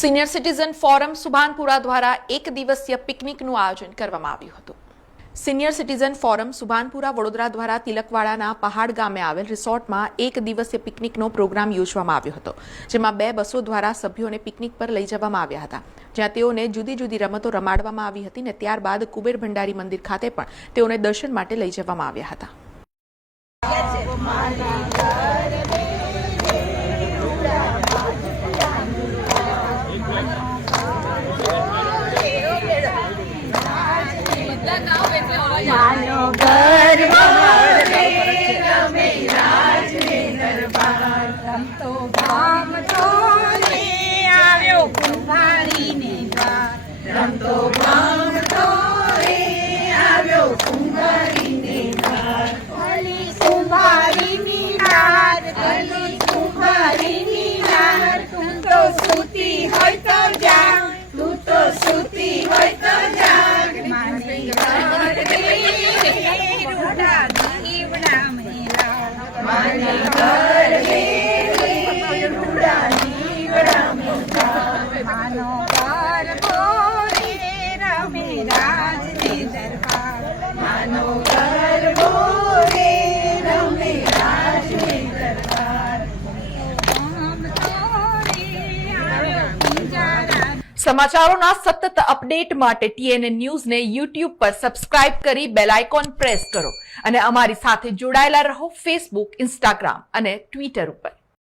Senior citizen forum Subhanpura દ્વારા એક દિવસીય પિકનિકનું આયોજન કરવામાં આવ્યું હતું. Senior citizen forum Subhanpura Vadodara દ્વારા તિલકવાડાના પહાડ ગામે આવેલ રિસોર્ટમાં એક દિવસીય પિકનિકનો પ્રોગ્રામ યોજવામાં આવ્યો હતો, જેમાં 2 બસો દ્વારા સભ્યોને પિકનિક પર લઈ જવામાં આવ્યા હતા, જ્યાં તેઓને જુદી જુદી રમતો રમાડવામાં આવી હતી અને ત્યારબાદ કુબેર ભંડારી મંદિર ખાતે પણ તેઓને દર્શન માટે લઈ જવામાં આવ્યા હતા. સમાચારોના સતત અપડેટ માટે TNN ન્યૂઝને YouTube પર સબસ્ક્રાઇબ કરી બેલ આઇકોન પ્રેસ કરો અને અમારી સાથે જોડાયેલા રહો Facebook, Instagram અને Twitter ઉપર.